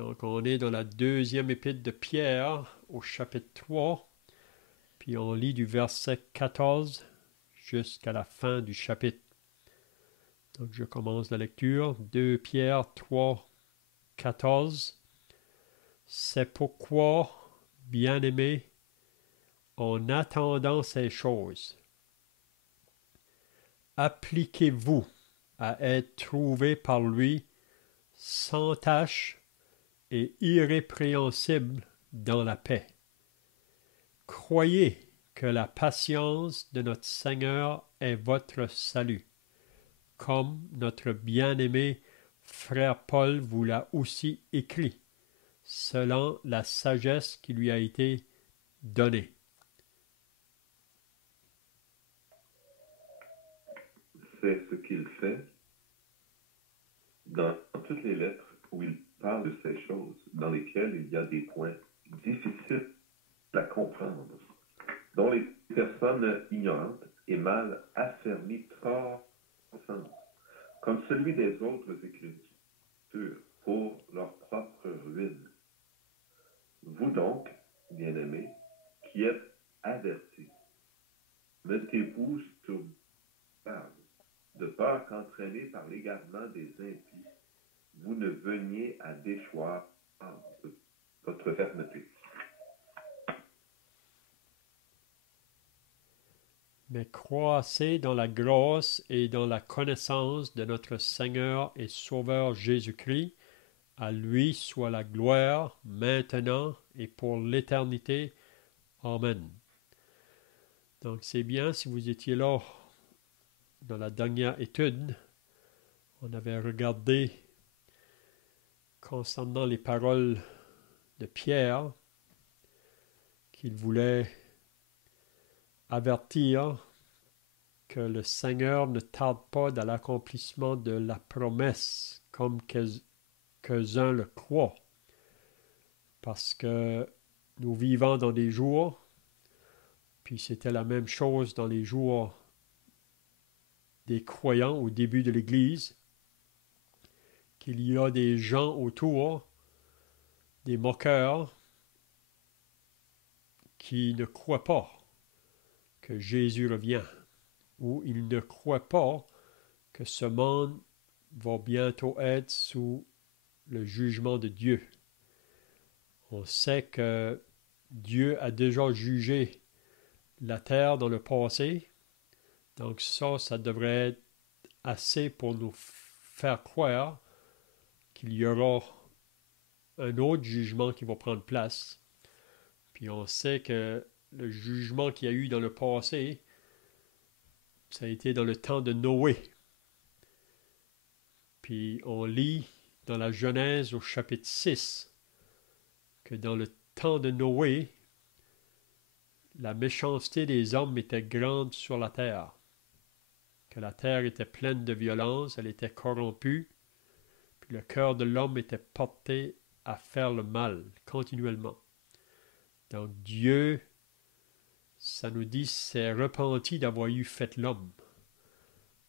Donc, on est dans la deuxième épître de Pierre, au chapitre 3, puis on lit du verset 14 jusqu'à la fin du chapitre. Donc, je commence la lecture. 2 Pierre 3, 14. C'est pourquoi, bien-aimés, en attendant ces choses, appliquez-vous à être trouvés par lui sans tache et irrépréhensible dans la paix. Croyez que la patience de notre Seigneur est votre salut, comme notre bien-aimé frère Paul vous l'a aussi écrit, selon la sagesse qui lui a été donnée. C'est ce qu'il fait dans toutes les lettres où il parle de ces choses, dans lesquelles il y a des points difficiles à comprendre, dont les personnes ignorantes et mal affermies tords sens, comme celui des autres Écritures, pour leur propre ruine. Vous donc, bien-aimés, qui êtes avertis, mettez-vous sur garde, de peur qu'entraînés par l'égarement des impies, vous ne veniez à déchoir votre fermeté. Mais croissez dans la grâce et dans la connaissance de notre Seigneur et Sauveur Jésus-Christ. À lui soit la gloire, maintenant et pour l'éternité. Amen. Donc c'est bien, si vous étiez là dans la dernière étude, on avait regardé concernant les paroles de Pierre qu'il voulait avertir que le Seigneur ne tarde pas dans l'accomplissement de la promesse comme quelques-uns le croient. Parce que nous vivons dans des jours, puis c'était la même chose dans les jours des croyants au début de l'Église, qu'il y a des gens autour, des moqueurs, qui ne croient pas que Jésus revient, ou ils ne croient pas que ce monde va bientôt être sous le jugement de Dieu. On sait que Dieu a déjà jugé la terre dans le passé, donc ça devrait être assez pour nous faire croire qu'il y aura un autre jugement qui va prendre place. Puis on sait que le jugement qu'il y a eu dans le passé, ça a été dans le temps de Noé. Puis on lit dans la Genèse au chapitre 6 que dans le temps de Noé, la méchanceté des hommes était grande sur la terre, que la terre était pleine de violence, elle était corrompue, puis le cœur de l'homme était porté à faire le mal continuellement. Donc Dieu, ça nous dit, s'est repenti d'avoir eu fait l'homme.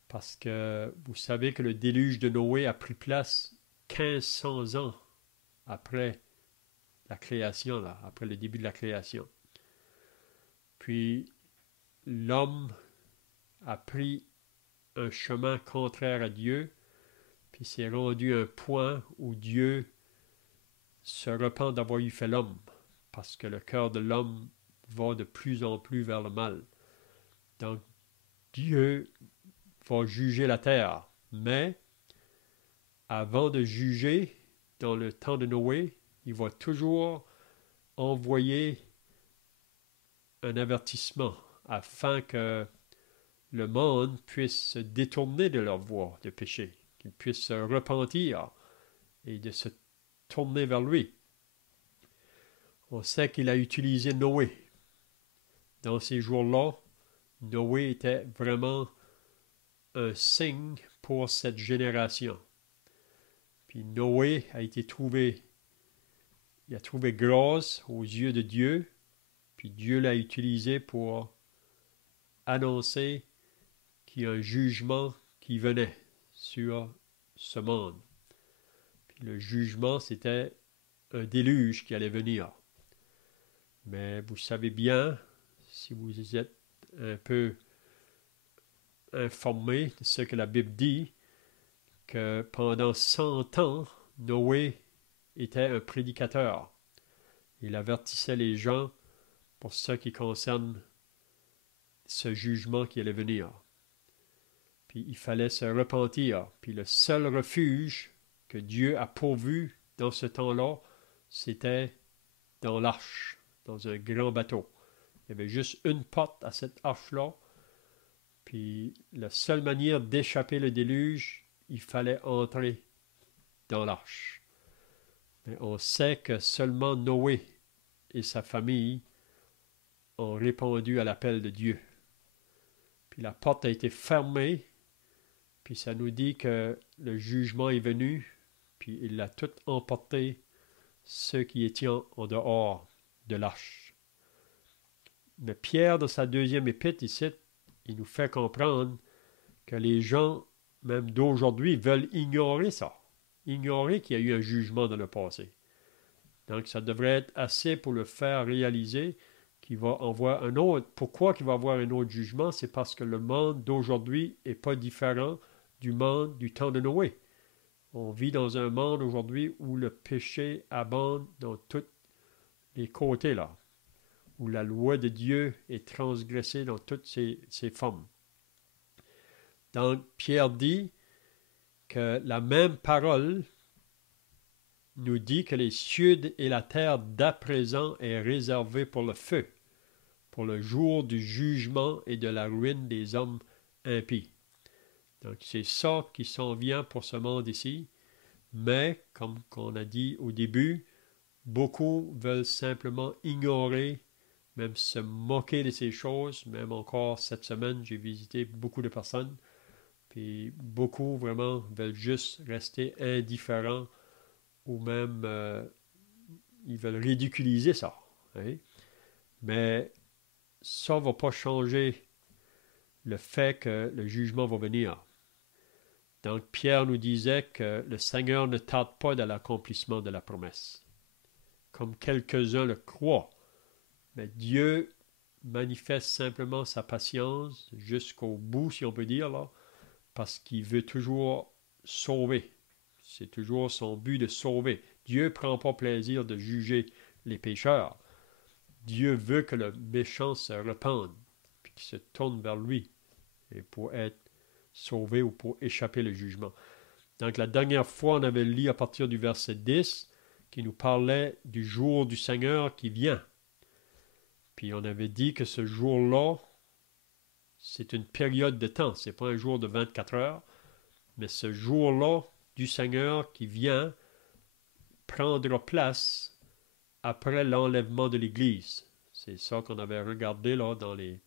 Parce que vous savez que le déluge de Noé a pris place 1500 ans après la création, là, après le début de la création. Puis l'homme a pris un chemin contraire à Dieu, puis s'est rendu à un point où Dieu se repent d'avoir eu fait l'homme, parce que le cœur de l'homme va de plus en plus vers le mal. Donc Dieu va juger la terre, mais avant de juger, dans le temps de Noé, il va toujours envoyer un avertissement afin que le monde puisse se détourner de leur voie de péché, qu'ils puissent se repentir et de se tourner vers lui. On sait qu'il a utilisé Noé. Dans ces jours-là, Noé était vraiment un signe pour cette génération. Puis Noé a été trouvé, il a trouvé grâce aux yeux de Dieu, puis Dieu l'a utilisé pour annoncer qu'il y a un jugement qui venait sur ce monde. Puis le jugement, c'était un déluge qui allait venir. Mais vous savez bien, si vous êtes un peu informé de ce que la Bible dit, que pendant 100 ans, Noé était un prédicateur. Il avertissait les gens pour ce qui concerne ce jugement qui allait venir. Puis il fallait se repentir. Puis le seul refuge que Dieu a pourvu dans ce temps-là, c'était dans l'arche, dans un grand bateau. Il y avait juste une porte à cette arche-là. Puis la seule manière d'échapper le déluge, il fallait entrer dans l'arche. Mais on sait que seulement Noé et sa famille ont répondu à l'appel de Dieu. Puis la porte a été fermée, puis ça nous dit que le jugement est venu, puis il a tout emporté, ceux qui étaient en dehors de l'arche. Mais Pierre, dans sa deuxième épître ici, il nous fait comprendre que les gens, même d'aujourd'hui, veulent ignorer ça. Ignorer qu'il y a eu un jugement dans le passé. Donc, ça devrait être assez pour le faire réaliser qu'il va en voir un autre. Pourquoi qu'il va avoir un autre jugement? C'est parce que le monde d'aujourd'hui n'est pas différent du monde du temps de Noé. On vit dans un monde aujourd'hui où le péché abonde dans tous les côtés, là, où la loi de Dieu est transgressée dans toutes ses formes. Donc, Pierre dit que la même parole nous dit que les cieux et la terre d'à présent est réservée pour le feu, pour le jour du jugement et de la ruine des hommes impies. Donc, c'est ça qui s'en vient pour ce monde ici. Mais, comme on a dit au début, beaucoup veulent simplement ignorer, même se moquer de ces choses. Même encore cette semaine, j'ai visité beaucoup de personnes. Puis beaucoup vraiment veulent juste rester indifférents ou même ils veulent ridiculiser ça. Hein? Mais ça ne va pas changer le fait que le jugement va venir. Donc Pierre nous disait que le Seigneur ne tarde pas dans l'accomplissement de la promesse, comme quelques-uns le croient. Mais Dieu manifeste simplement sa patience jusqu'au bout, si on peut dire, là, parce qu'il veut toujours sauver. C'est toujours son but de sauver. Dieu ne prend pas plaisir de juger les pécheurs. Dieu veut que le méchant se repente, puis qu'il se tourne vers lui, et pour être sauvé ou pour échapper le jugement. Donc la dernière fois, on avait lu à partir du verset 10, qui nous parlait du jour du Seigneur qui vient. Puis on avait dit que ce jour-là, c'est une période de temps, ce n'est pas un jour de 24 heures, mais ce jour-là du Seigneur qui vient prendra place après l'enlèvement de l'Église. C'est ça qu'on avait regardé là dans les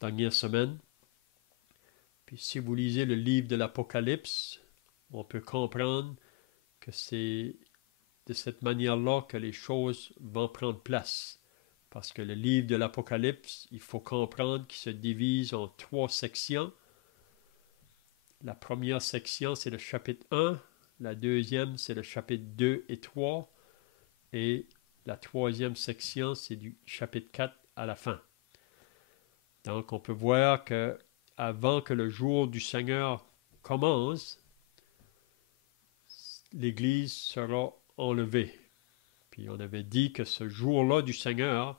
dernières semaines. Puis si vous lisez le livre de l'Apocalypse, on peut comprendre que c'est de cette manière-là que les choses vont prendre place. Parce que le livre de l'Apocalypse, il faut comprendre qu'il se divise en 3 sections. La première section, c'est le chapitre 1. La deuxième, c'est le chapitre 2 et 3. Et la troisième section, c'est du chapitre 4 à la fin. Donc, on peut voir que avant que le jour du Seigneur commence, l'Église sera enlevée. Puis on avait dit que ce jour-là du Seigneur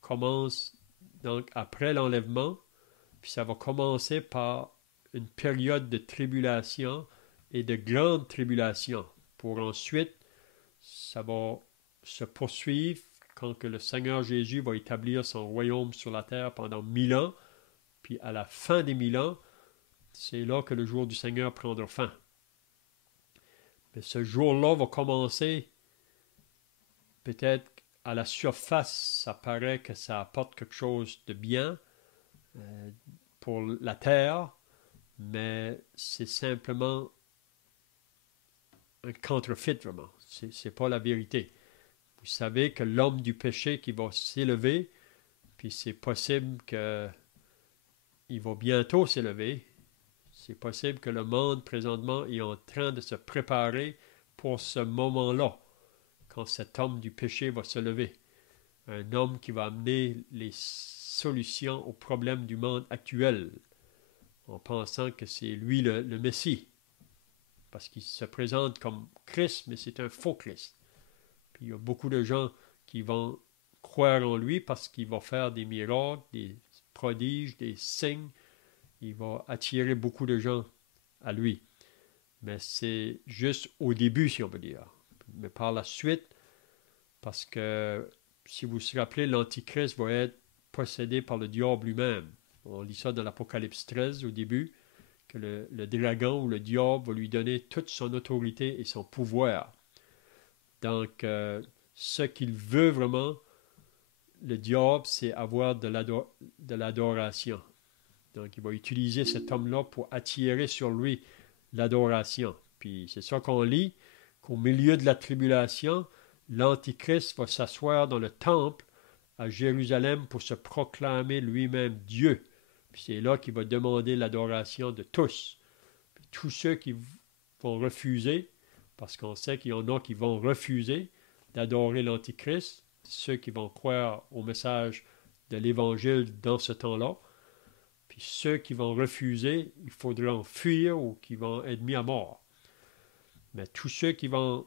commence donc après l'enlèvement, puis ça va commencer par une période de tribulation et de grande tribulation, pour ensuite, ça va se poursuivre quand que le Seigneur Jésus va établir son royaume sur la terre pendant 1000 ans, puis à la fin des 1000 ans, c'est là que le jour du Seigneur prendra fin. Mais ce jour-là va commencer, peut-être à la surface, ça paraît que ça apporte quelque chose de bien pour la terre, mais c'est simplement un contrefait vraiment. C'est pas la vérité. Vous savez que l'homme du péché qui va s'élever, puis c'est possible qu'il va bientôt s'élever. C'est possible que le monde présentement est en train de se préparer pour ce moment-là, quand cet homme du péché va se lever. Un homme qui va amener les solutions aux problèmes du monde actuel, en pensant que c'est lui le Messie, parce qu'il se présente comme Christ, mais c'est un faux Christ. Puis il y a beaucoup de gens qui vont croire en lui parce qu'il va faire des miracles, des prodiges, des signes. Il va attirer beaucoup de gens à lui. Mais c'est juste au début, si on peut dire. Mais par la suite, parce que si vous vous rappelez, l'Antichrist va être possédé par le diable lui-même. On lit ça dans l'Apocalypse 13 au début, que le dragon ou le diable va lui donner toute son autorité et son pouvoir. Donc, ce qu'il veut vraiment, le diable, c'est avoir de l'adoration. Donc, il va utiliser cet homme-là pour attirer sur lui l'adoration. Puis, c'est ça qu'on lit, qu'au milieu de la tribulation, l'Antichrist va s'asseoir dans le temple à Jérusalem pour se proclamer lui-même Dieu. Puis c'est là qu'il va demander l'adoration de tous. Puis tous ceux qui vont refuser, parce qu'on sait qu'il y en a qui vont refuser d'adorer l'Antichrist, ceux qui vont croire au message de l'Évangile dans ce temps-là. Puis ceux qui vont refuser, il faudra en fuir ou qui vont être mis à mort. Mais tous ceux qui vont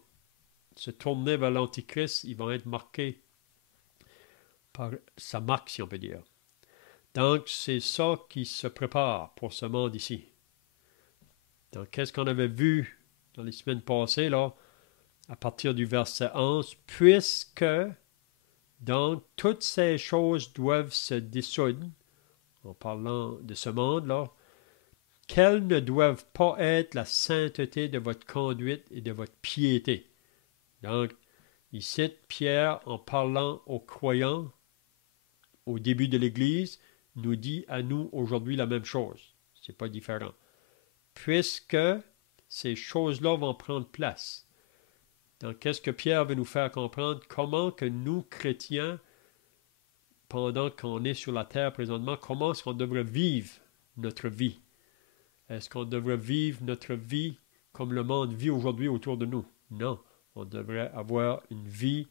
se tourner vers l'Antichrist, ils vont être marqués par sa marque, si on peut dire. Donc, c'est ça qui se prépare pour ce monde ici. Donc, qu'est-ce qu'on avait vu dans les semaines passées, là, à partir du verset 11, puisque, donc, toutes ces choses doivent se dissoudre, en parlant de ce monde-là, qu'elles ne doivent pas être la sainteté de votre conduite et de votre piété. Donc, il cite Pierre en parlant aux croyants au début de l'Église, nous dit à nous aujourd'hui la même chose. C'est pas différent. Puisque ces choses-là vont prendre place. Donc, qu'est-ce que Pierre veut nous faire comprendre? Comment que nous, chrétiens, pendant qu'on est sur la terre présentement, comment est-ce qu'on devrait vivre notre vie? Est-ce qu'on devrait vivre notre vie comme le monde vit aujourd'hui autour de nous? Non. On devrait avoir une vie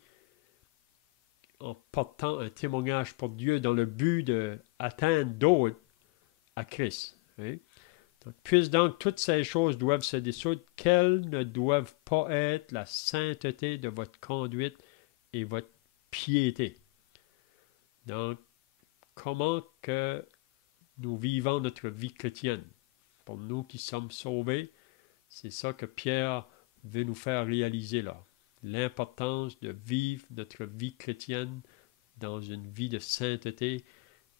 en portant un témoignage pour Dieu dans le but d'atteindre d'autres à Christ. Hein? Donc, puisque donc toutes ces choses doivent se dissoudre, qu'elles ne doivent pas être la sainteté de votre conduite et votre piété. Donc, comment que nous vivons notre vie chrétienne? Pour nous qui sommes sauvés, c'est ça que Pierre veut nous faire réaliser là. L'importance de vivre notre vie chrétienne dans une vie de sainteté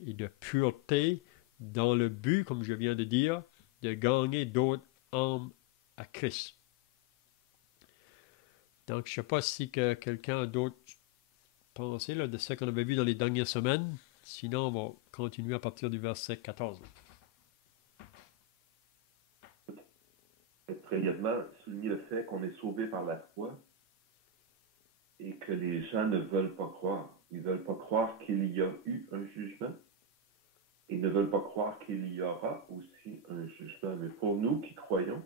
et de pureté dans le but, comme je viens de dire, de gagner d'autres âmes à Christ. Donc, je ne sais pas si quelqu'un d'autre pensait là, de ce qu'on avait vu dans les dernières semaines. Sinon, on va continuer à partir du verset 14. Très brièvement, souligner le fait qu'on est sauvé par la foi et que les gens ne veulent pas croire. Ils ne veulent pas croire qu'il y a eu un jugement. Ils ne veulent pas croire qu'il y aura aussi un jugement. Mais pour nous qui croyons,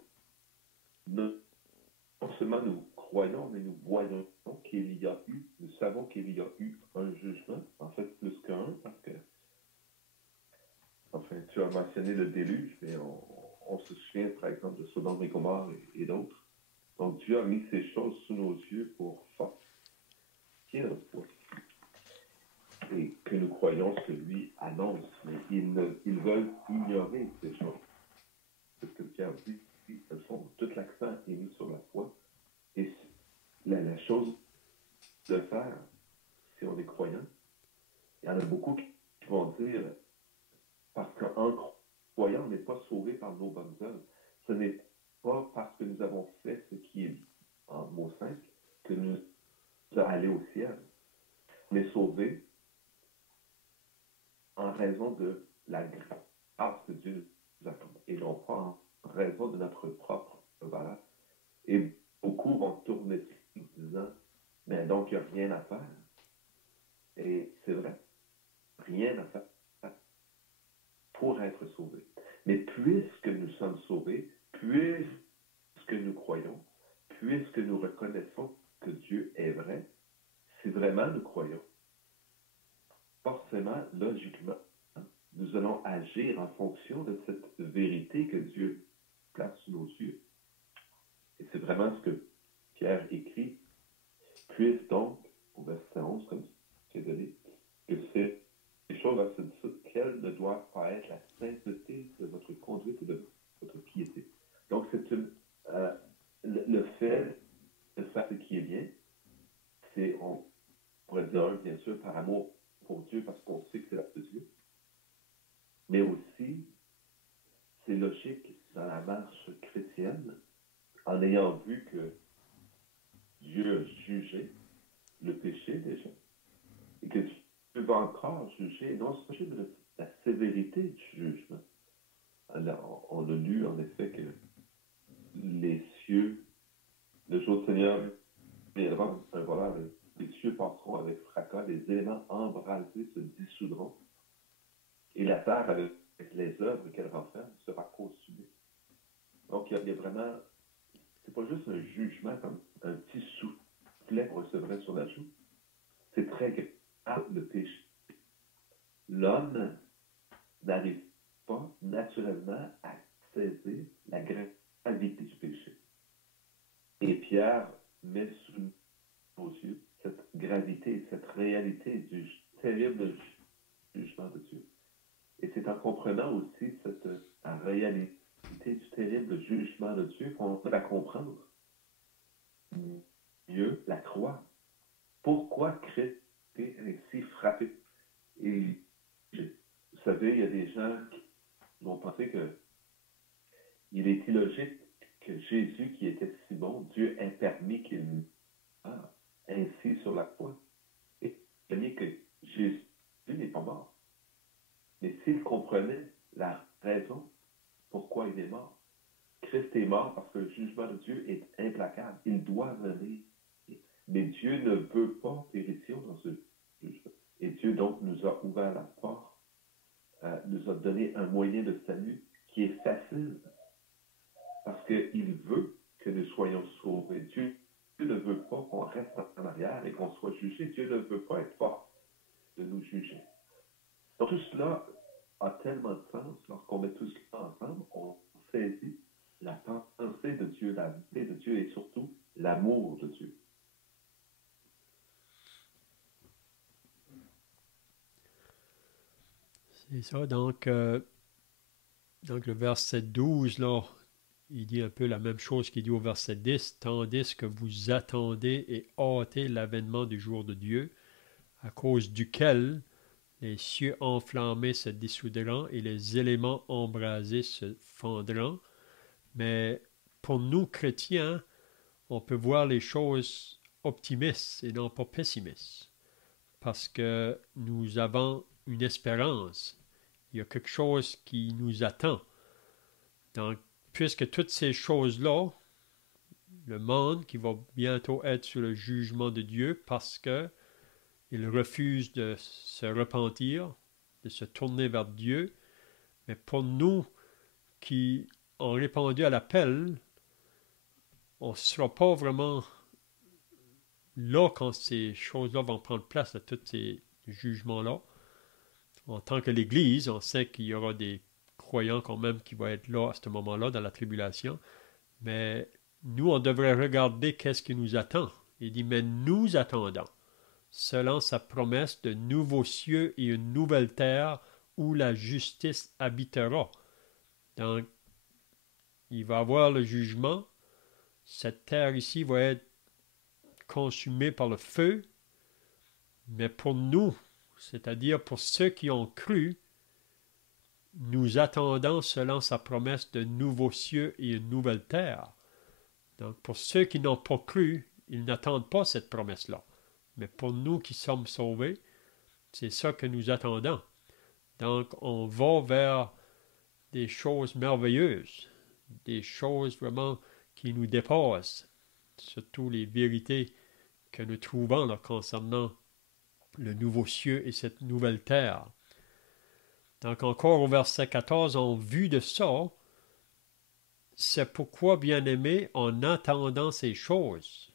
non seulement nous croyons, mais nous voyons qu'il y a eu, nous savons qu'il y a eu un jugement, en fait plus qu'un, parce que, enfin, tu as mentionné le déluge, mais on se souvient par exemple de Sodome et Gomorrhe et d'autres. Donc Dieu a mis ces choses sous nos yeux pour fortifier notre foi. Et que nous croyons ce que lui annonce, mais ils veulent ignorer ces choses. C'est ce que Pierre dit, tout l'accent est mis sur la foi. Et la chose de faire, si on est croyant, il y en a beaucoup qui vont dire, parce qu'un croyant n'est pas sauvé par nos bonnes œuvres. Ce n'est pas parce que nous avons fait ce qui est, en mots simples, que nous allons aller au ciel. On est sauvé en raison de la grâce que Dieu nous accorde, et non pas en raison de notre propre valeur. Et beaucoup vont tourner en disant, mais donc il n'y a rien à faire. Et c'est vrai, rien à faire pour être sauvé. Mais puisque nous sommes sauvés, puisque nous croyons, puisque nous reconnaissons que Dieu est vrai, vraiment nous croyons, forcément, logiquement, nous allons agir en fonction de cette vérité que Dieu place sous nos yeux. Et c'est vraiment ce que Pierre écrit. Puisse donc, au verset 11, comme c'est donné, que ces choses à quelles ne doivent pas être la sainteté de votre conduite et de votre piété. Donc, c'est le fait de faire ce qui est bien, c'est, on pourrait dire, bien sûr, par amour pour Dieu, parce qu'on sait que c'est la de Dieu, mais aussi, c'est logique dans la marche chrétienne, en ayant vu que Dieu a jugé le péché déjà, et que Dieu va encore juger, non seulement la sévérité du jugement. Alors, on a lu en effet que les cieux, le jour du Seigneur viendra, voilà, les cieux passeront avec fracas, les éléments embrasés se dissoudront, et la terre, avec les œuvres qu'elle renferme, sera consumée. Donc, il y a vraiment, c'est pas juste un jugement comme un petit soufflet qu'on recevrait sur la joue, c'est très grave le péché. L'homme n'arrive pas naturellement à saisir la gravité du péché. Et Pierre met sous nos yeux cette gravité, cette réalité du terrible jugement de Dieu. Et c'est en comprenant aussi cette réalité du terrible jugement de Dieu qu'on peut la comprendre mieux, la croix. Pourquoi Christ est ainsi frappé? Et vous savez, il y a des gens qui vont penser que il est illogique que Jésus, qui était si bon, Dieu ait permis qu'il meure ainsi sur la croix. Et il que Jésus n'est pas mort. Mais s'il comprenait la raison pourquoi il est mort, Christ est mort parce que le jugement de Dieu est implacable. Il doit venir. Mais Dieu ne veut pas périssions dans ce jugement. Et Dieu donc nous a ouvert la porte, nous a donné un moyen de salut qui est facile. Parce qu'il veut que nous soyons sauvés. Dieu ne veut pas qu'on reste en arrière et qu'on soit jugé. Dieu ne veut pas être fort de nous juger. Donc tout cela a tellement de sens lorsqu'on met tout cela ensemble, on saisit la pensée de Dieu, la vie de Dieu et surtout l'amour de Dieu. C'est ça, donc le verset 12, là, il dit un peu la même chose qu'il dit au verset 10, tandis que vous attendez et hâtez l'avènement du jour de Dieu, à cause duquel les cieux enflammés se dissoudront et les éléments embrasés se fondront. Mais pour nous, chrétiens, on peut voir les choses optimistes et non pas pessimistes, parce que nous avons une espérance. Il y a quelque chose qui nous attend. Donc, puisque toutes ces choses-là, le monde qui va bientôt être sous le jugement de Dieu parce qu'il refuse de se repentir, de se tourner vers Dieu, mais pour nous qui ont répondu à l'appel, on ne sera pas vraiment là quand ces choses-là vont prendre place, à tous ces jugements-là. En tant que l'Église, on sait qu'il y aura des croyants quand même qui vont être là à ce moment-là dans la tribulation, mais nous, on devrait regarder qu'est-ce qui nous attend. Il dit, mais nous attendons, selon sa promesse de nouveaux cieux et une nouvelle terre où la justice habitera. Donc, il va y avoir le jugement. Cette terre ici va être consumée par le feu. Mais pour nous, c'est-à-dire pour ceux qui ont cru, nous attendons selon sa promesse de nouveaux cieux et une nouvelle terre. Donc, pour ceux qui n'ont pas cru, ils n'attendent pas cette promesse-là. Mais pour nous qui sommes sauvés, c'est ça que nous attendons. Donc, on va vers des choses merveilleuses, des choses vraiment qui nous dépassent, surtout les vérités que nous trouvons là, concernant le nouveau cieux et cette nouvelle terre. Donc, encore au verset 14, en vue de ça, c'est pourquoi, bien-aimés, en attendant ces choses.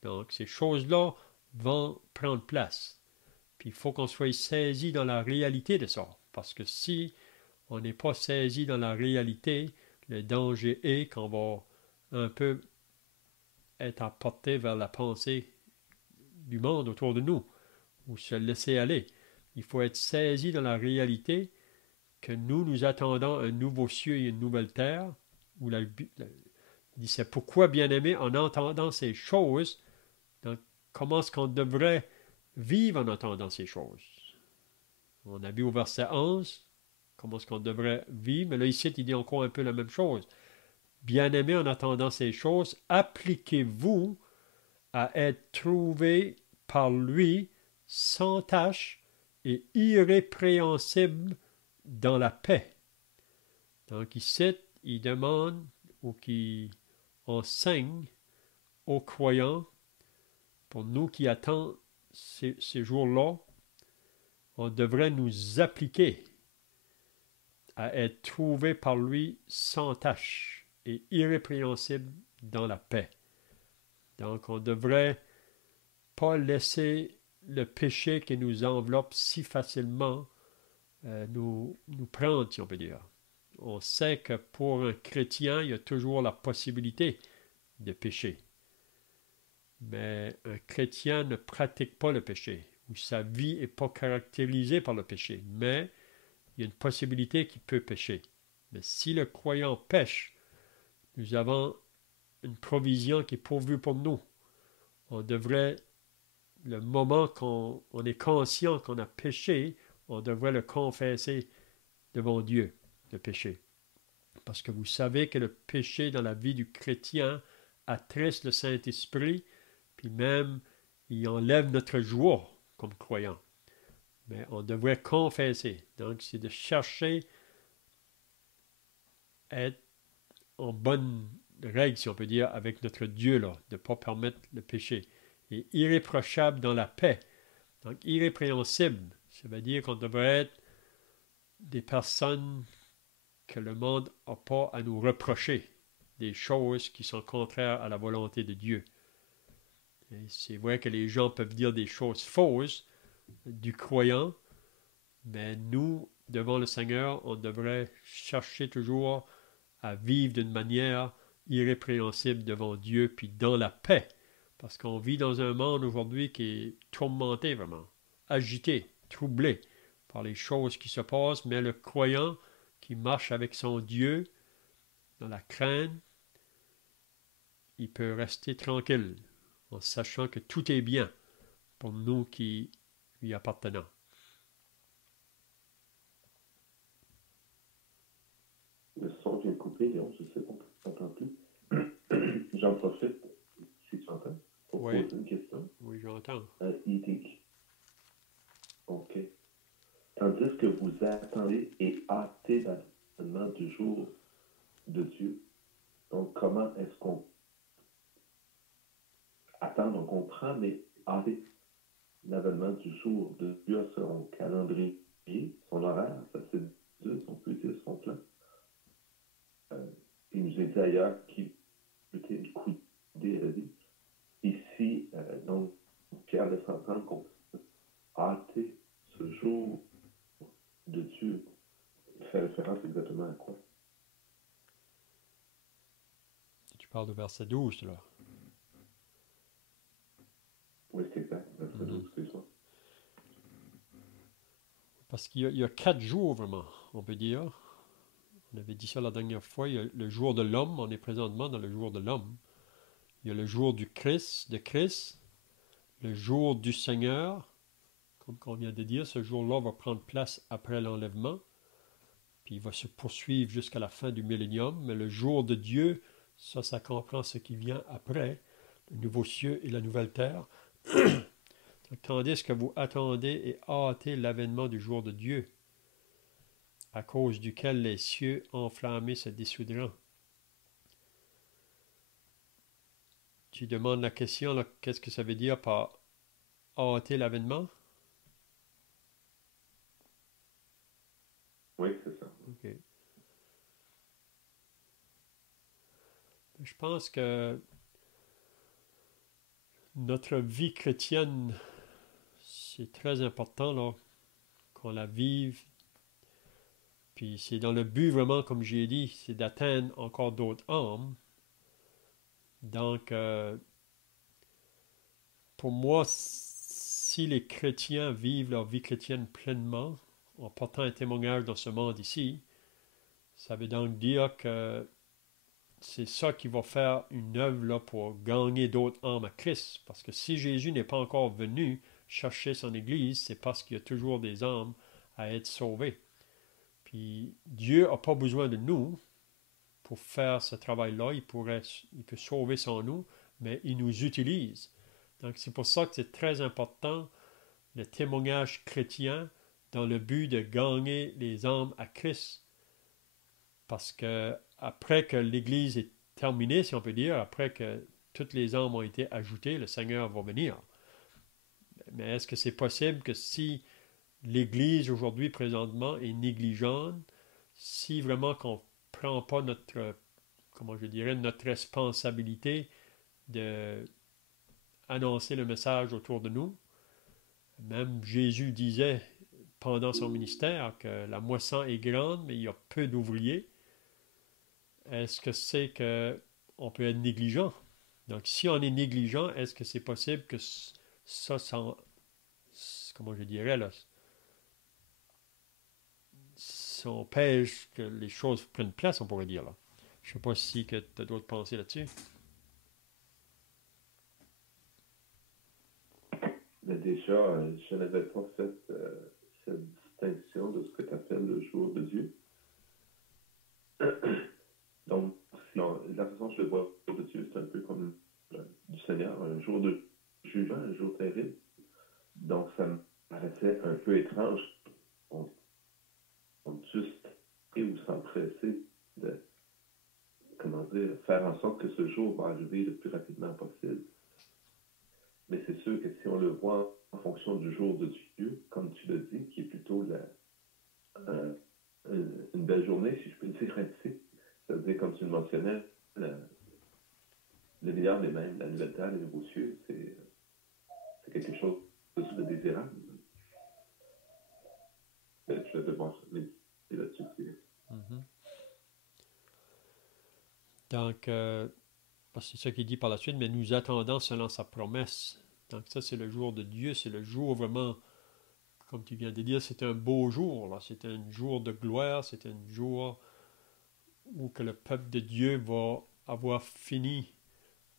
Donc, ces choses-là vont prendre place. Puis il faut qu'on soit saisi dans la réalité de ça. Parce que si on n'est pas saisi dans la réalité, le danger est qu'on va un peu être emporté vers la pensée du monde autour de nous, ou se laisser aller. Il faut être saisi dans la réalité que nous attendons un nouveau ciel et une nouvelle terre, où il dit c'est pourquoi, bien-aimé, en entendant ces choses, donc, comment est-ce qu'on devrait vivre en entendant ces choses? On a vu au verset 11, comment est-ce qu'on devrait vivre, mais là ici, il dit encore un peu la même chose. Bien-aimé, en attendant ces choses, appliquez-vous à être trouvé par lui sans tache et irrépréhensible dans la paix. Donc ici, il demande ou qui enseigne aux croyants, pour nous qui attendons ces jours-là, on devrait nous appliquer à être trouvé par lui sans tache et irrépréhensible dans la paix. Donc on ne devrait pas laisser le péché qui nous enveloppe si facilement nous prendre, si on peut dire. On sait que pour un chrétien, il y a toujours la possibilité de pécher. Mais un chrétien ne pratique pas le péché, ou sa vie n'est pas caractérisée par le péché. Mais il y a une possibilité qu'il peut pécher. Mais si le croyant pêche, nous avons une provision qui est pourvue pour nous. On devrait, le moment qu'on est conscient qu'on a péché, on devrait le confesser devant Dieu, le péché. Parce que vous savez que le péché dans la vie du chrétien attriste le Saint-Esprit, puis même, il enlève notre joie comme croyant. Mais on devrait confesser. Donc, c'est de chercher à être en bonne règle, si on peut dire, avec notre Dieu, là, de ne pas permettre le péché. Et irréprochable dans la paix. Donc, irrépréhensible, ça veut dire qu'on devrait être des personnes que le monde n'a pas à nous reprocher, des choses qui sont contraires à la volonté de Dieu. Et c'est vrai que les gens peuvent dire des choses fausses du croyant, mais nous, devant le Seigneur, on devrait chercher toujours à vivre d'une manière irrépréhensible devant Dieu, puis dans la paix. Parce qu'on vit dans un monde aujourd'hui qui est tourmenté vraiment, agité, troublé par les choses qui se passent, mais le croyant qui marche avec son Dieu dans la crainte, il peut rester tranquille en sachant que tout est bien pour nous qui lui appartenons. Le son vient de couper, Léon, je ne sais pas, on n'entend plus. J'en profite, si tu entends, pour poser une question. Oui, j'entends. Éthique. OK. Tandis que vous attendez et hâtez l'avènement du jour de Dieu. Donc, comment est-ce qu'on attend, on comprend, mais hâter l'avènement du jour de Dieu à son calendrier, son horaire, ça c'est Dieu, on peut dire son plan. Il nous a dit ailleurs qu'il était une coudée à la vie. Ici, donc, Pierre laisse entendre qu'on peut hâter ce jour de Dieu. Il fait référence exactement à quoi? Tu parles de verset 12, là. Oui, c'est exact. Verset 12, excuse-moi. Parce qu'il y a 4 jours, vraiment, on peut dire. On avait dit ça la dernière fois. Il y a le jour de l'homme. On est présentement dans le jour de l'homme. Il y a le jour du Christ, le jour du Seigneur. Comme on vient de dire, ce jour-là va prendre place après l'enlèvement. Puis il va se poursuivre jusqu'à la fin du millénium. Mais le jour de Dieu, ça comprend ce qui vient après, le nouveau ciel et la nouvelle terre. Tandis que vous attendez et hâtez l'avènement du jour de Dieu, à cause duquel les cieux enflammés se dissoudront. Tu demandes la question, là, qu'est-ce que ça veut dire par hâter l'avènement? Oui, c'est ça. OK. Je pense que Notre vie chrétienne, c'est très important là, qu'on la vive. Puis c'est dans le but vraiment, comme j'ai dit, c'est d'atteindre encore d'autres âmes. Donc, pour moi, si les chrétiens vivent leur vie chrétienne pleinement, en portant un témoignage dans ce monde ici, ça veut donc dire que c'est ça qui va faire une œuvre là, pour gagner d'autres âmes à Christ. Parce que si Jésus n'est pas encore venu chercher son Église, c'est parce qu'il y a toujours des âmes à être sauvées. Puis Dieu n'a pas besoin de nous pour faire ce travail-là. Il peut sauver sans nous, mais il nous utilise. Donc c'est pour ça que c'est très important le témoignage chrétien dans le but de gagner les âmes à Christ. Parce que après que l'Église est terminée, si on peut dire, après que toutes les âmes ont été ajoutées, le Seigneur va venir. Mais est-ce que c'est possible que si l'Église aujourd'hui, présentement, est négligente, si vraiment qu'on ne prend pas notre, comment je dirais, notre responsabilité de annoncer le message autour de nous, même Jésus disait pendant son ministère que la moisson est grande, mais il y a peu d'ouvriers. Est-ce que c'est qu'on peut être négligent? Donc, si on est négligent, est-ce que c'est possible que ça, comment je dirais, là, si on pêche, que les choses prennent place, on pourrait dire, là. Je ne sais pas si tu as d'autres pensées là-dessus. Mais déjà, je n'avais pas fait cette distinction de ce que tu appelles le jour de Dieu. Donc, la façon dont je le vois, le jour de Dieu, c'est un peu comme du Seigneur, un jour de jugement, un jour terrible. Donc, ça me paraissait un peu étrange. On juste ou s'empresser de, comment dire, faire en sorte que ce jour va arriver le plus rapidement possible. Mais c'est sûr que si on le voit en fonction du jour de Dieu, comme tu l'as dit, qui est plutôt une belle journée, si je peux le dire ainsi, c'est-à-dire, comme tu le mentionnais, le meilleur des mêmes, la nouvelle terre, les nouveaux cieux, c'est quelque chose de désirable. Je vais devoir méditer là-dessus aussi. Mm-hmm. Donc, c'est ça qu'il dit par la suite, mais nous attendons selon sa promesse. Donc ça, c'est le jour de Dieu, c'est le jour vraiment, comme tu viens de dire, c'est un beau jour, là. C'est un jour de gloire, c'est un jour où que le peuple de Dieu va avoir fini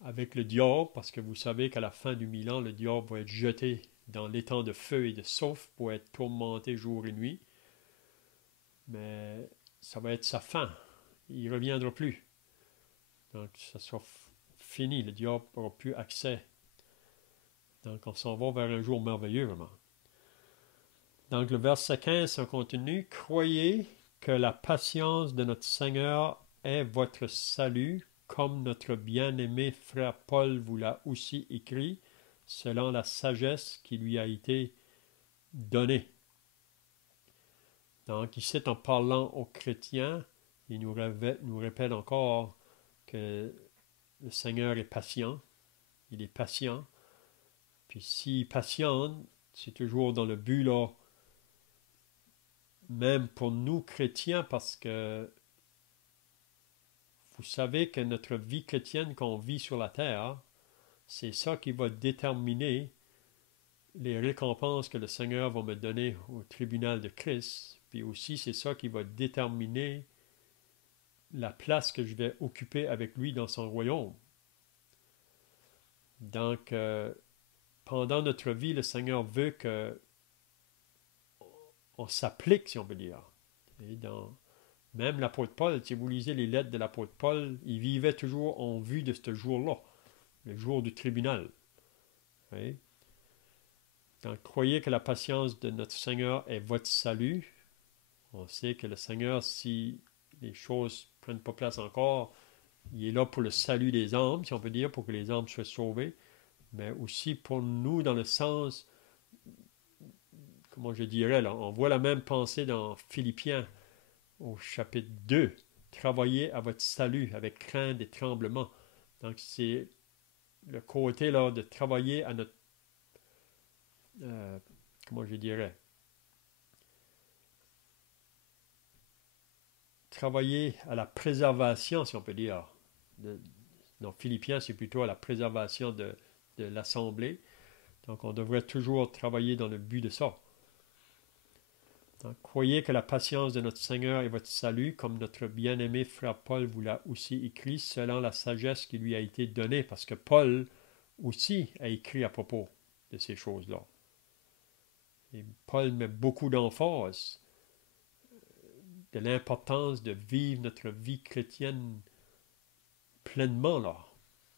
avec le diable, parce que vous savez qu'à la fin du 1000 ans, le diable va être jeté dans l'étang de feu et de soufre pour être tourmenté jour et nuit. Mais ça va être sa fin. Il ne reviendra plus. Donc, ça sera fini. Le diable n'aura plus accès. Donc, on s'en va vers un jour merveilleux, vraiment. Donc, le verset 15, on continue. Croyez que la patience de notre Seigneur est votre salut, comme notre bien-aimé frère Paul vous l'a aussi écrit, selon la sagesse qui lui a été donnée. Donc, ici, en parlant aux chrétiens, il nous répète encore que le Seigneur est patient. Il est patient. Puis s'il patiente, c'est toujours dans le but, là, même pour nous chrétiens, parce que vous savez que notre vie chrétienne qu'on vit sur la terre, c'est ça qui va déterminer les récompenses que le Seigneur va me donner au tribunal de Christ. Puis aussi, c'est ça qui va déterminer la place que je vais occuper avec lui dans son royaume. Donc, pendant notre vie, le Seigneur veut que on s'applique, si on veut dire. Et même l'apôtre Paul, si vous lisez les lettres de l'apôtre Paul, il vivait toujours en vue de ce jour-là, le jour du tribunal. Oui? Donc, croyez que la patience de notre Seigneur est votre salut. On sait que le Seigneur, si les choses ne prennent pas place encore, il est là pour le salut des âmes, si on peut dire, pour que les âmes soient sauvées, mais aussi pour nous dans le sens, comment je dirais, là, on voit la même pensée dans Philippiens au chapitre 2. Travaillez à votre salut avec crainte et tremblement. Donc c'est le côté là, de travailler à notre, comment je dirais, travailler à la préservation, si on peut dire. Non, Philippiens, c'est plutôt à la préservation de l'Assemblée. Donc, on devrait toujours travailler dans le but de ça. Donc, croyez que la patience de notre Seigneur est votre salut, comme notre bien-aimé frère Paul vous l'a aussi écrit, selon la sagesse qui lui a été donnée, parce que Paul aussi a écrit à propos de ces choses-là. Et Paul met beaucoup d'emphase de l'importance de vivre notre vie chrétienne pleinement là.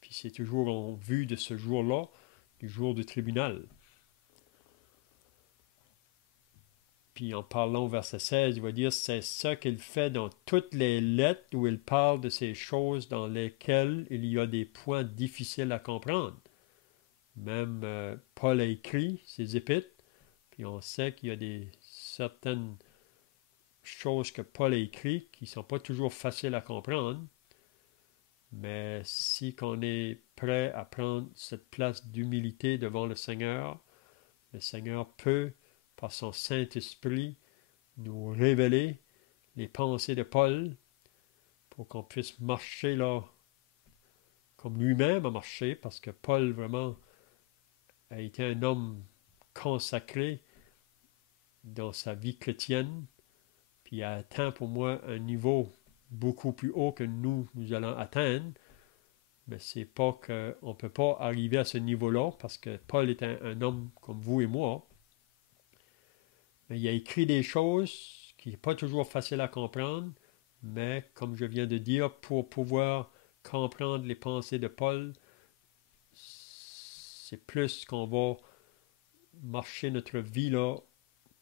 Puis c'est toujours en vue de ce jour-là, du jour du tribunal. Puis en parlant au verset 16, il va dire, c'est ce qu'il fait dans toutes les lettres où il parle de ces choses dans lesquelles il y a des points difficiles à comprendre. Même Paul a écrit ses épîtres, puis on sait qu'il y a certaines choses que Paul a écrites qui ne sont pas toujours faciles à comprendre, mais si on est prêt à prendre cette place d'humilité devant le Seigneur peut, par son Saint-Esprit, nous révéler les pensées de Paul pour qu'on puisse marcher là comme lui-même a marché, parce que Paul vraiment a été un homme consacré dans sa vie chrétienne, puis a atteint pour moi un niveau beaucoup plus haut que nous allons atteindre. Mais c'est pas qu'on ne peut pas arriver à ce niveau-là, parce que Paul est un homme comme vous et moi. Mais il a écrit des choses qui n'est pas toujours facile à comprendre, mais comme je viens de dire, pour pouvoir comprendre les pensées de Paul, c'est plus qu'on va marcher notre vie là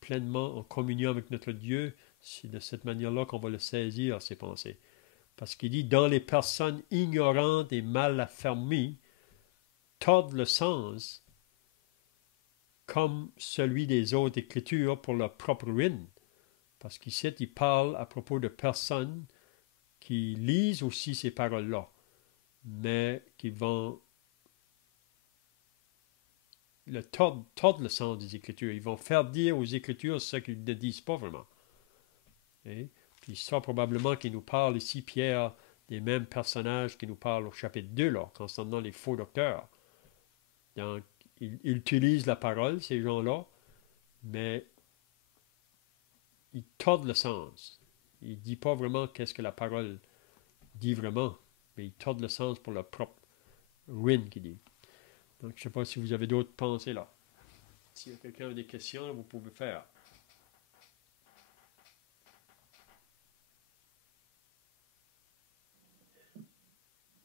pleinement en communion avec notre Dieu. C'est de cette manière-là qu'on va le saisir, ses pensées. Parce qu'il dit, dans les personnes ignorantes et mal affermies, tordent le sens comme celui des autres Écritures pour leur propre ruine. Parce qu'ici, il parle à propos de personnes qui lisent aussi ces paroles-là, mais qui vont tordre le sens des Écritures. Ils vont faire dire aux Écritures ce qu'ils ne disent pas vraiment. Et puis ça, probablement, qui nous parle ici, Pierre, des mêmes personnages qui nous parlent au chapitre 2, là, concernant les faux docteurs. Donc, ils utilisent la parole, ces gens-là, mais ils tordent le sens. Ils ne disent pas vraiment qu'est-ce que la parole dit vraiment, mais ils tordent le sens pour leur propre ruine, qui dit. Donc, je ne sais pas si vous avez d'autres pensées là. S'il y a quelqu'un a des questions, vous pouvez faire.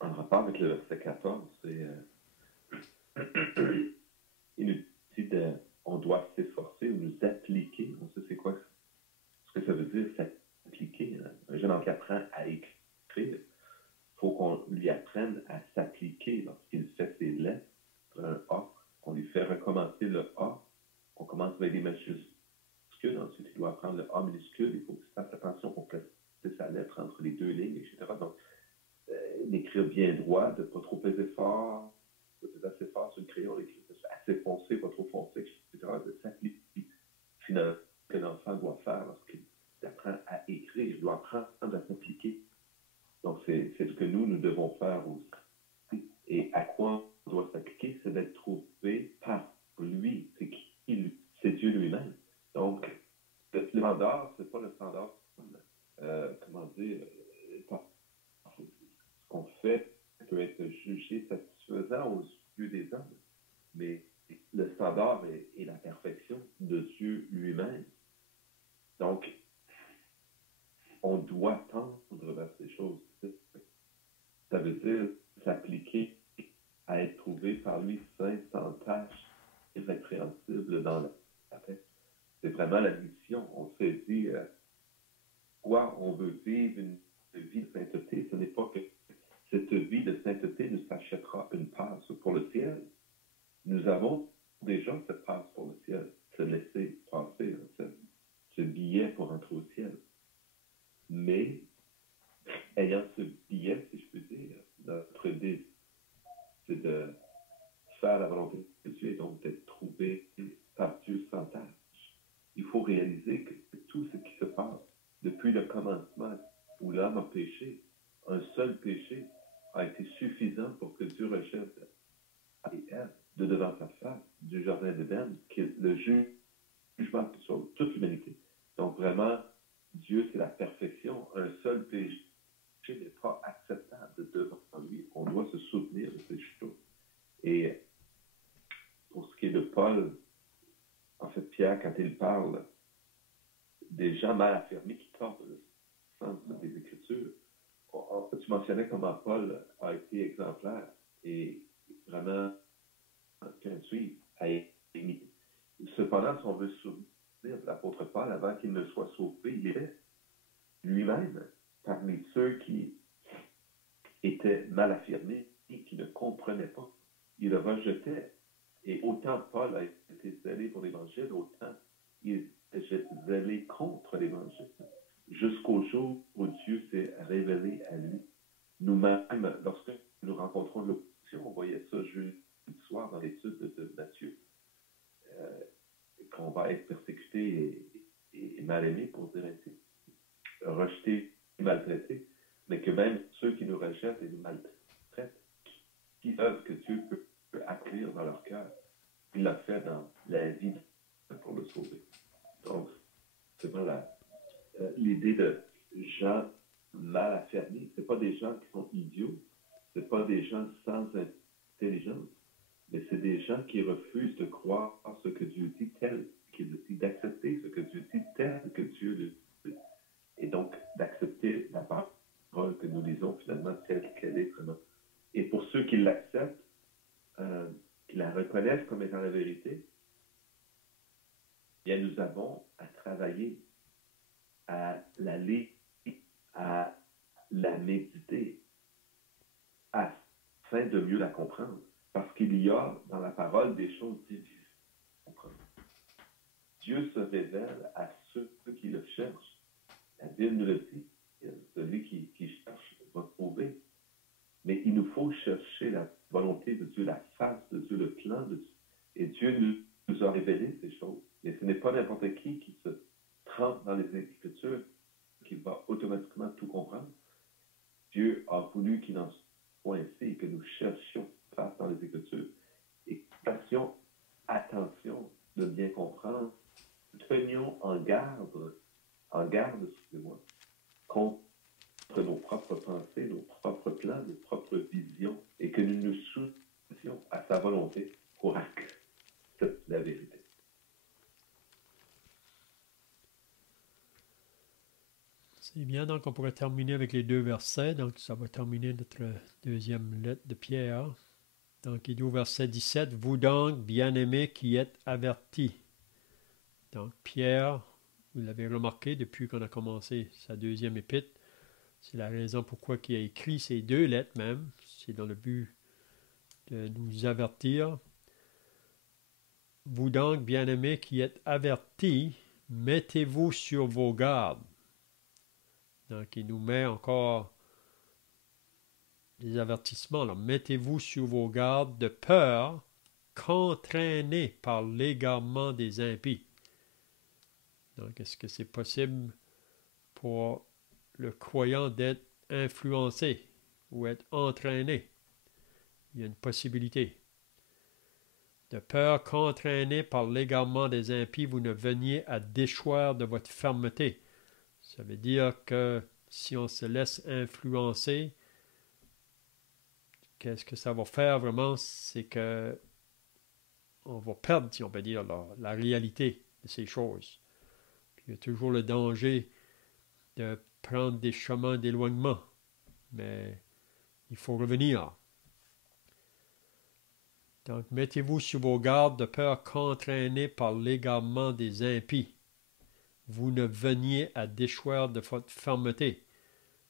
En rapport avec le verset 14, c'est il nous dit on doit s'efforcer ou nous appliquer. On sait c'est quoi ce que ça veut dire, s'appliquer. Hein? Un jeune qui apprend à écrire, il faut qu'on lui apprenne à s'appliquer lorsqu'il fait ses lettres, un A. On lui fait recommencer le A. On commence avec des majuscules. Ensuite, il doit apprendre le A minuscule. Il faut qu'il fasse attention pour placer sa lettre entre les deux lignes, etc. Donc, d'écrire bien droit, de ne pas trop peser fort, de peser assez fort sur le crayon, d'écrire assez foncé, pas trop foncé, etc. De s'appliquer. Finalement, ce que l'enfant doit faire lorsqu'il apprend à écrire, il doit apprendre à s'appliquer. Donc, c'est ce que nous devons faire aussi. Et à quoi on doit s'appliquer, c'est d'être trouvé par lui. C'est qui lui? C'est Dieu lui-même. Donc, le standard, c'est pas le standard, comment dire, ce qu'on fait peut être jugé satisfaisant aux yeux des hommes, mais le standard est la perfection de Dieu lui-même. Donc, on doit tendre vers ces choses. Ça veut dire s'appliquer à être trouvé par lui saint, sans tâche, irrépréhensible dans la paix. C'est vraiment la mission. On s'est dit, quoi on veut vivre une vie de sainteté. Ce n'est pas que cette vie de sainteté nous s'achètera une passe pour le ciel. Nous avons déjà cette passe pour le ciel, se laisser passer, ce billet pour entrer au ciel. Mais, ayant ce billet, si je peux dire, notre désir, c'est faire la volonté de Dieu et donc d'être trouvé par Dieu sans tâche. Il faut réaliser que tout ce qui se passe depuis le commencement où l'homme a péché, un seul péché a été suffisant pour que Dieu rejette et Ève de devant sa face du jardin d'Éden, qui est le jugement sur toute l'humanité. Donc vraiment, Dieu, c'est la perfection. Un seul péché n'est pas acceptable devant lui. On doit se souvenir de ces choses. Et pour ce qui est de Paul, en fait, Pierre, quand il parle des gens mal affirmés qui tordent le sens des Écritures, tu mentionnais comment Paul a été exemplaire et vraiment qu'un suivre à imiter. Cependant, si on veut se souvenir de l'apôtre Paul, avant qu'il ne soit sauvé, il était lui-même parmi ceux qui étaient mal affirmés et qui ne comprenaient pas. Il le rejetait. Et autant Paul a été zélé pour l'Évangile, autant il était zélé contre l'Évangile. Jusqu'au jour où Dieu s'est révélé à lui. Nous-mêmes, lorsque nous rencontrons l'opposition, on voyait ça jeudi soir dans l'étude de Matthieu, qu'on va être persécuté et mal aimé, pour dire ainsi, rejeté et maltraité, mais que même ceux qui nous rejettent et nous maltraitent, qui savent que Dieu peut accueillir dans leur cœur, il l'a fait dans la vie pour le sauver. Donc, c'est vraiment l'idée de gens mal affermis. Ce pas des gens qui sont idiots, ce pas des gens sans intelligence, mais c'est des gens qui refusent de croire ce que Dieu dit tel qu'il dit, d'accepter ce que Dieu dit tel que Dieu le dit, et donc d'accepter la parole que nous lisons finalement telle qu'elle est vraiment. Et pour ceux qui l'acceptent, qui la reconnaissent comme étant la vérité, bien nous avons à travailler, à la lire, à la méditer, afin de mieux la comprendre. Parce qu'il y a dans la parole des choses difficiles à comprendre. Dieu se révèle à ceux qui le cherchent. La Bible nous le dit. Celui qui cherche va trouver. Mais il nous faut chercher la volonté de Dieu, la face de Dieu, le plan de Dieu. Et Dieu nous a révélé ces choses. Mais ce n'est pas n'importe qui se trempe dans les Écritures qui va automatiquement tout comprendre. Dieu a voulu qu'il en soit ainsi et que nous cherchions face dans les Écritures et fassions attention de bien comprendre. Tenions en garde, excusez-moi, contre nos propres pensées, nos propres plans, nos propres visions et que nous nous soumettions à sa volonté pour accepter la vérité. C'est bien, donc on pourrait terminer avec les 2 versets. Donc ça va terminer notre deuxième lettre de Pierre. Donc il dit au verset 17, « Vous donc, bien-aimés, qui êtes avertis. » Donc Pierre, vous l'avez remarqué depuis qu'on a commencé sa deuxième épître, c'est la raison pourquoi il a écrit ces 2 lettres même. C'est dans le but de nous avertir. « Vous donc, bien-aimés, qui êtes avertis, mettez-vous sur vos gardes. » Donc, il nous met encore des avertissements. Alors, mettez-vous sur vos gardes de peur qu'entraînés par l'égarement des impies. Donc, est-ce que c'est possible pour le croyant d'être influencé ou être entraîné? Il y a une possibilité. De peur qu'entraînés par l'égarement des impies, vous ne veniez à déchoir de votre fermeté. Ça veut dire que si on se laisse influencer, qu'est-ce que ça va faire vraiment? C'est que on va perdre, si on peut dire, la réalité de ces choses. Puis il y a toujours le danger de prendre des chemins d'éloignement, mais il faut revenir. Donc, mettez-vous sur vos gardes de peur qu'entraînés par l'égarement des impies, vous ne veniez à déchoir de votre fermeté.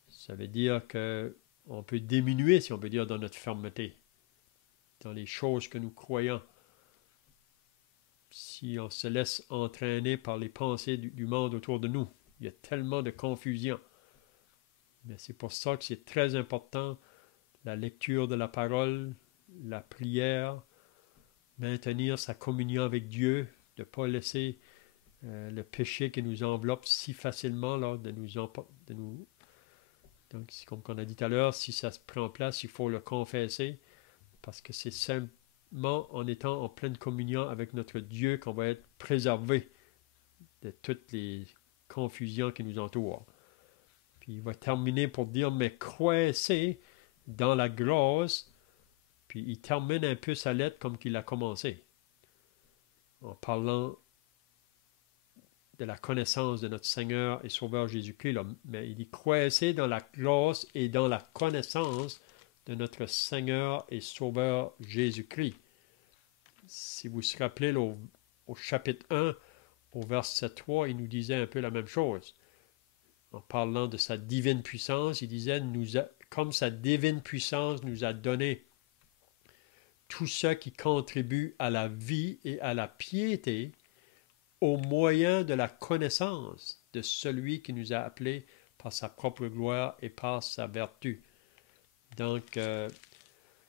Ça veut dire qu'on peut diminuer, si on peut dire, dans notre fermeté, dans les choses que nous croyons. Si on se laisse entraîner par les pensées du monde autour de nous, il y a tellement de confusion. Mais c'est pour ça que c'est très important, la lecture de la parole, la prière, maintenir sa communion avec Dieu, de ne pas laisser le péché qui nous enveloppe si facilement, là, donc, comme on a dit tout à l'heure, si ça se prend en place, il faut le confesser, parce que c'est seulement en étant en pleine communion avec notre Dieu qu'on va être préservé de toutes les confusions qui nous entourent. Puis il va terminer pour dire, mais croissez dans la grâce. Puis il termine un peu sa lettre comme qu'il a commencé, en parlant de la connaissance de notre Seigneur et Sauveur Jésus-Christ. Là. Mais il dit, croissez dans la grâce et dans la connaissance de notre Seigneur et Sauveur Jésus-Christ. Si vous vous rappelez là, au chapitre 1, au verset 3, il nous disait un peu la même chose. En parlant de sa divine puissance, il disait, comme sa divine puissance nous a donné tout ce qui contribue à la vie et à la piété au moyen de la connaissance de celui qui nous a appelés par sa propre gloire et par sa vertu. Donc,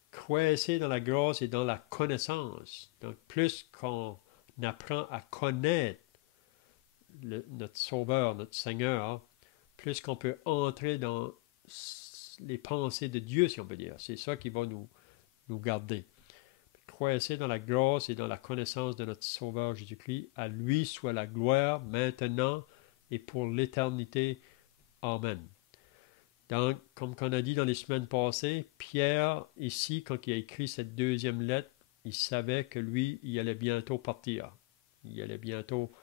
croissez dans la grâce et dans la connaissance. Donc, plus qu'on apprend à connaître notre Sauveur, notre Seigneur, plus qu'on peut entrer dans les pensées de Dieu, si on peut dire. C'est ça qui va nous garder. Croissez dans la grâce et dans la connaissance de notre Sauveur Jésus-Christ. À lui soit la gloire maintenant et pour l'éternité. Amen. Donc, comme on a dit dans les semaines passées, Pierre, ici, quand il a écrit cette deuxième lettre, il savait que lui, il allait bientôt partir. Il allait bientôt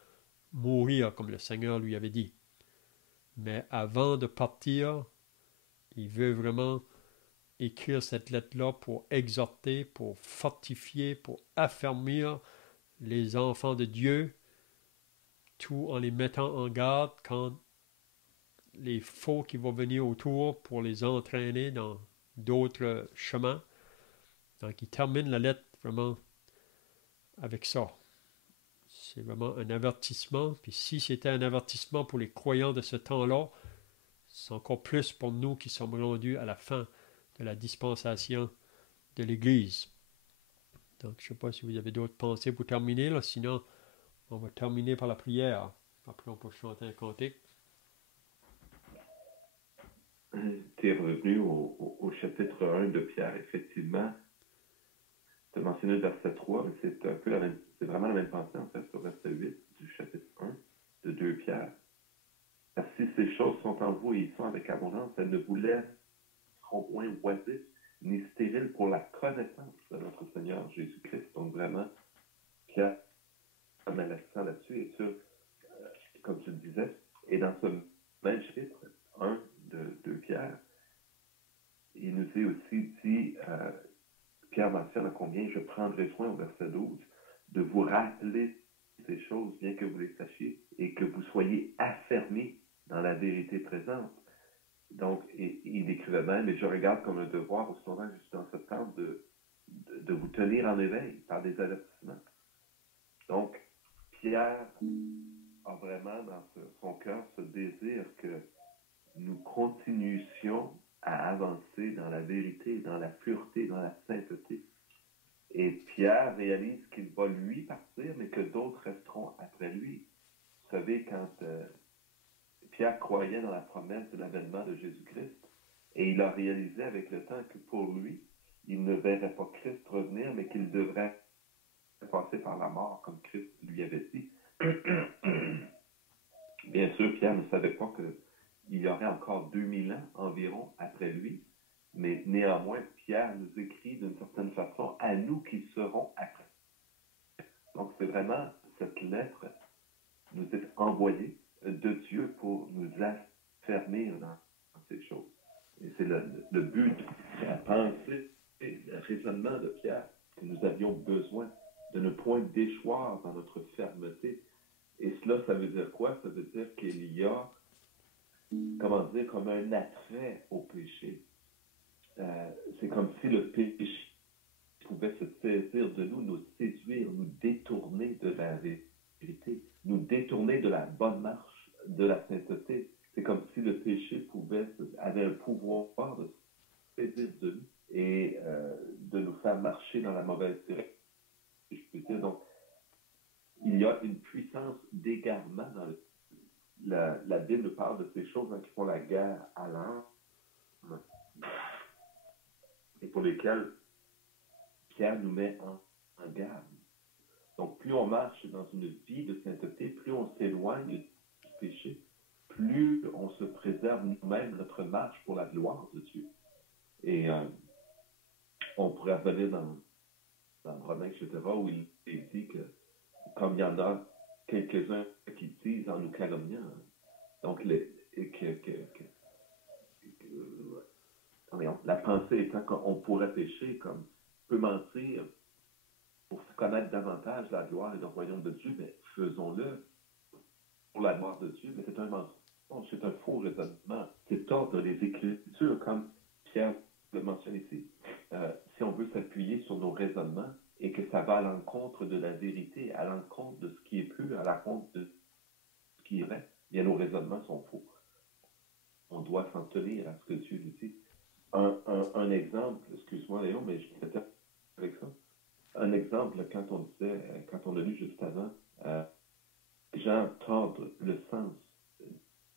mourir, comme le Seigneur lui avait dit. Mais avant de partir, il veut vraiment écrire cette lettre-là pour exhorter, pour fortifier, pour affermir les enfants de Dieu, tout en les mettant en garde quand les faux qui vont venir autour pour les entraîner dans d'autres chemins. Donc, il termine la lettre vraiment avec ça. C'est vraiment un avertissement. Puis si c'était un avertissement pour les croyants de ce temps-là, c'est encore plus pour nous qui sommes rendus à la fin de la dispensation de l'Église. Donc, je ne sais pas si vous avez d'autres pensées pour terminer. Là. Sinon, on va terminer par la prière. Après, on peut chanter un cantique. Tu es revenu au chapitre 1 de Pierre, effectivement. Tu as mentionné le verset 3, mais c'est un peu c'est vraiment la même pensée, en fait, sur le verset 8 du chapitre 1 de 2 Pierre. Car si ces choses sont en vous et y sont avec abondance, elles ne vous laisseront point oisifs ni stériles pour la connaissance de notre Seigneur Jésus-Christ. Donc vraiment, Pierre met l'accent là-dessus et sur, comme tu le disais, et dans ce même chapitre 1 de Pierre, il nous dit aussi, Pierre mentionne à combien je prendrai soin au verset 12 de vous rappeler ces choses, bien que vous les sachiez, et que vous soyez affermis dans la vérité présente. Donc, il écrivait même, et je regarde comme un devoir au cependant juste dans ce temps de vous tenir en éveil par des avertissements. Donc, Pierre a vraiment dans son cœur ce désir que nous continuions à avancer dans la vérité, dans la pureté, dans la sainteté. Et Pierre réalise qu'il va lui partir, mais que d'autres resteront après lui. Vous savez, quand Pierre croyait dans la promesse de l'avènement de Jésus-Christ, et il a réalisé avec le temps que pour lui, il ne verrait pas Christ revenir, mais qu'il devrait passer par la mort, comme Christ lui avait dit. Bien sûr, Pierre ne savait pas qu'il y aurait encore 2000 ans environ après lui, mais néanmoins, Pierre nous écrit d'une certaine façon à nous qui serons après. Donc, c'est vraiment cette lettre nous est envoyée de Dieu pour nous affermir dans ces choses. Et c'est le but, la pensée et le raisonnement de Pierre que nous avions besoin de ne point déchoir dans notre fermeté. Et cela, ça veut dire quoi? Ça veut dire qu'il y a, comment dire, comme un attrait au péché. C'est comme si le péché pouvait se saisir de nous, nous séduire, nous détourner de la vérité, nous détourner de la bonne marche, de la sainteté. C'est comme si le péché avait un pouvoir de se saisir de nous et de nous faire marcher dans la mauvaise direction, si je il y a une puissance d'égarement dans la Bible nous parle de ces choses qui font la guerre à l'âme et pour lesquelles Pierre nous met en garde. Donc, plus on marche dans une vie de sainteté, plus on s'éloigne du péché, plus on se préserve nous-mêmes notre marche pour la gloire de Dieu. Et on pourrait revenir dans Romains, etc., où il est dit que, comme il y en a quelques-uns qui disent en nous calomniant, donc la pensée étant qu'on pourrait pécher, comme peut mentir pour connaître davantage la gloire et le royaume de Dieu, mais faisons-le pour la gloire de Dieu, mais c'est un mensonge, c'est un faux raisonnement. C'est tordre les Écritures, comme Pierre le mentionne ici. Si on veut s'appuyer sur nos raisonnements et que ça va à l'encontre de la vérité, à l'encontre de ce qui est pur, à l'encontre de ce qui est vrai, bien nos raisonnements sont faux. On doit s'en tenir à ce que Dieu nous dit. Un exemple, excuse-moi Léon, mais je vais peut-être avec ça. Un exemple, quand on a lu juste avant, gens tordent le sens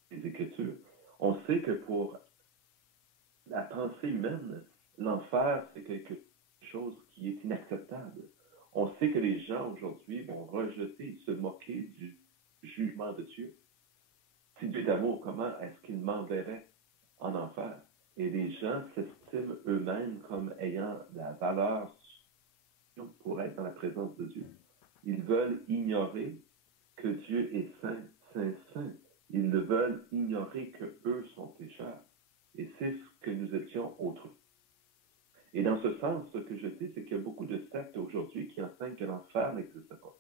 des Écritures. On sait que pour la pensée humaine, l'enfer, c'est quelque chose qui est inacceptable. On sait que les gens aujourd'hui vont rejeter, se moquer du jugement de Dieu. Si Dieu est d'amour, comment est-ce qu'il m'enverrait en enfer? Et les gens s'estiment eux-mêmes comme ayant la valeur pour être dans la présence de Dieu. Ils veulent ignorer que Dieu est saint, saint, saint. Ils ne veulent ignorer qu'eux sont pécheurs. Et c'est ce que nous étions autrefois. Et dans ce sens, ce que je dis, c'est qu'il y a beaucoup de sectes aujourd'hui qui enseignent que l'enfer n'existe pas.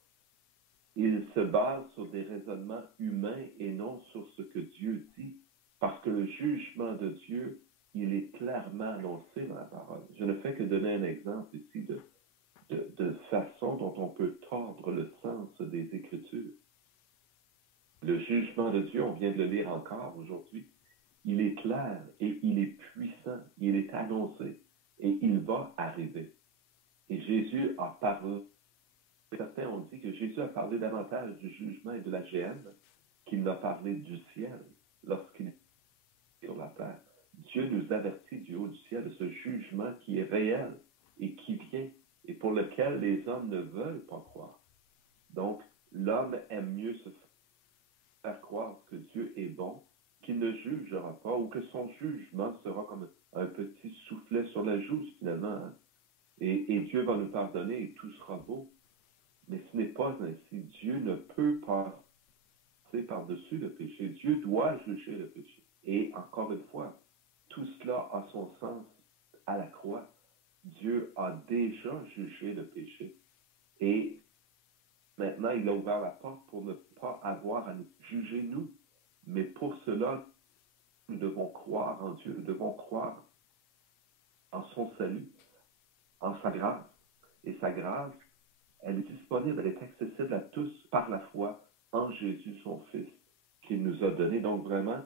Ils se basent sur des raisonnements humains et non sur ce que Dieu dit. Parce que le jugement de Dieu, il est clairement annoncé dans la parole. Je ne fais que donner un exemple ici de façon dont on peut tordre le sens des Écritures. Le jugement de Dieu, on vient de le lire encore aujourd'hui, il est clair et il est puissant, il est annoncé et il va arriver. Et Jésus a parlé. Certains ont dit que Jésus a parlé davantage du jugement et de la géhenne qu'il n'a parlé du ciel lorsqu'il est sur la terre. Dieu nous avertit du haut du ciel de ce jugement qui est réel et qui vient et pour lequel les hommes ne veulent pas croire. Donc, l'homme aime mieux se faire croire que Dieu est bon, qu'il ne jugera pas ou que son jugement sera comme un petit soufflet sur la joue finalement. Hein? Et Dieu va nous pardonner et tout sera beau. Mais ce n'est pas ainsi. Dieu ne peut passer par-dessus le péché. Dieu doit juger le péché. Et encore une fois, tout cela a son sens à la croix. Dieu a déjà jugé le péché. Et maintenant, il a ouvert la porte pour ne pas avoir à nous juger nous. Mais pour cela, nous devons croire en Dieu. Nous devons croire en son salut, en sa grâce. Et sa grâce, elle est disponible, elle est accessible à tous par la foi en Jésus, son Fils, qu'il nous a donné. Donc vraiment,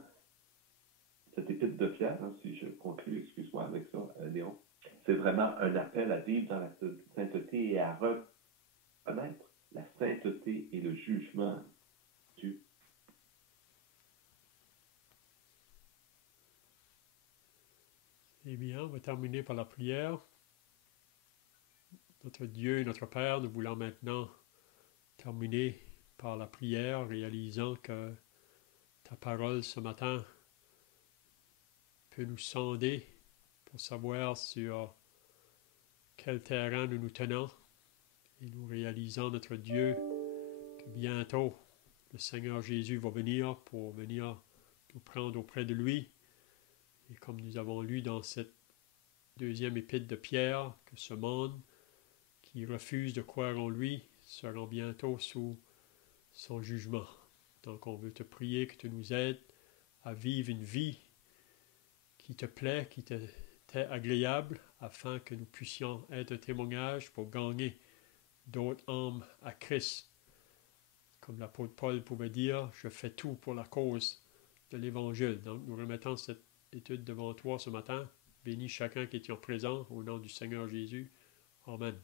cette épître de Pierre, hein, si je conclue, excuse-moi avec ça, Léon, c'est vraiment un appel à vivre dans la sainteté et à reconnaître la sainteté et le jugement de Dieu. Eh bien, on va terminer par la prière. Notre Dieu et notre Père, nous voulons maintenant terminer par la prière, réalisant que ta parole ce matin peut nous sonder pour savoir sur quel terrain nous nous tenons. Et nous réalisons, notre Dieu, que bientôt le Seigneur Jésus va venir pour venir nous prendre auprès de lui. Et comme nous avons lu dans cette deuxième épître de Pierre, que ce monde qui refuse de croire en lui sera bientôt sous son jugement. Donc on veut te prier que tu nous aides à vivre une vie qui te plaît, qui t'est agréable, afin que nous puissions être témoignage pour gagner d'autres âmes à Christ. Comme l'apôtre Paul pouvait dire, je fais tout pour la cause de l'Évangile. Donc nous remettons cette étude devant toi ce matin. Bénis chacun qui est présent au nom du Seigneur Jésus. Amen.